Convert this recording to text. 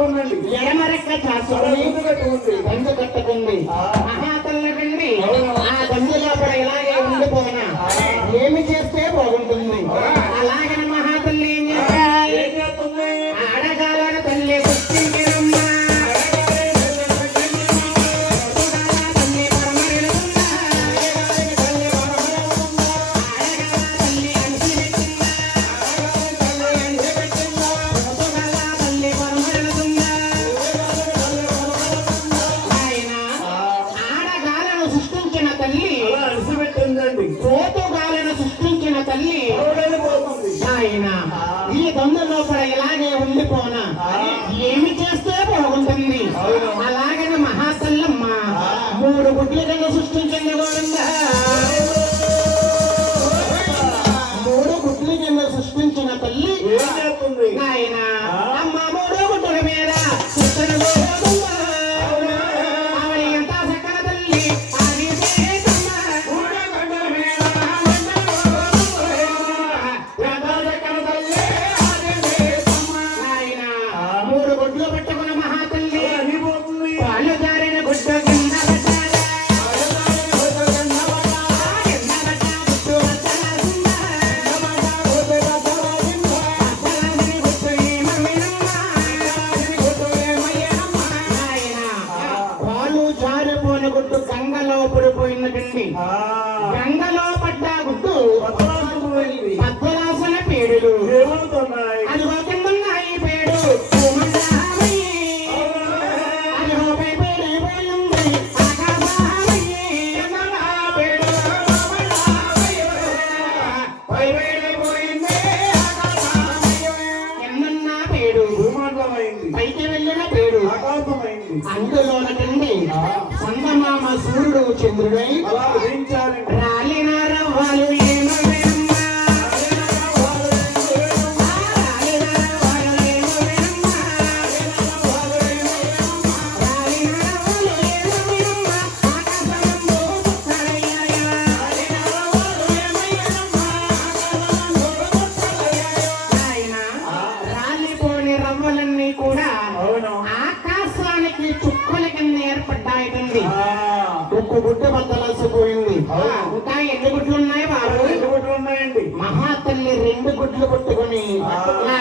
ఎడమరెక్క చాసుకుని బంధు కట్టుకుంది. మహాతల్లి పిండి ఆ బంధు లోపల ఇలాగే ఉండిపోయినా ఏమి చేస్తే బాగుంటుంది? అలాగని మహాతల్లి ఏం చేస్తుంది? ఆడగాలన తల్లి పుట్టిందిరమ్మా. ఈ దొంగ లోపల ఇలాగే ఉండిపోనా ఏమి చేస్తే బాగుంటుంది? అలాగని మహాతల్లమ్మ 3 గుడ్ల కింద సృష్టించింది. 3 గుడ్ల కింద సృష్టించిన తల్లి ఆయన అమ్మ 3 గుడ్ల మీద ఆవిడ ఎంత చక్కన తల్లి గంగలో పడిపోయినటువంటి గంగలో పడ్డ గుడ్డు పద్మలాసన పేడులు అదిగో కిందున్నాయి పేడు పైకి వెళ్ళిన పేడు అందులోనండి చందమామ సూర్యుడు చంద్రుడై రాలిన రవ్వలు రాలిపోని రవ్వలన్నీ కూడా ఆకాశానికి చుక్కల కింద ఏర్పడ్డాయి. ఒక్క గుడ్డ బద్దలసిపోయింది. ఇంకా ఎన్ని గుడ్లు ఉన్నాయి బాబు? 2 గుడ్లు ఉన్నాయండి. మహాతల్లి 2 గుడ్లు పట్టుకుని నా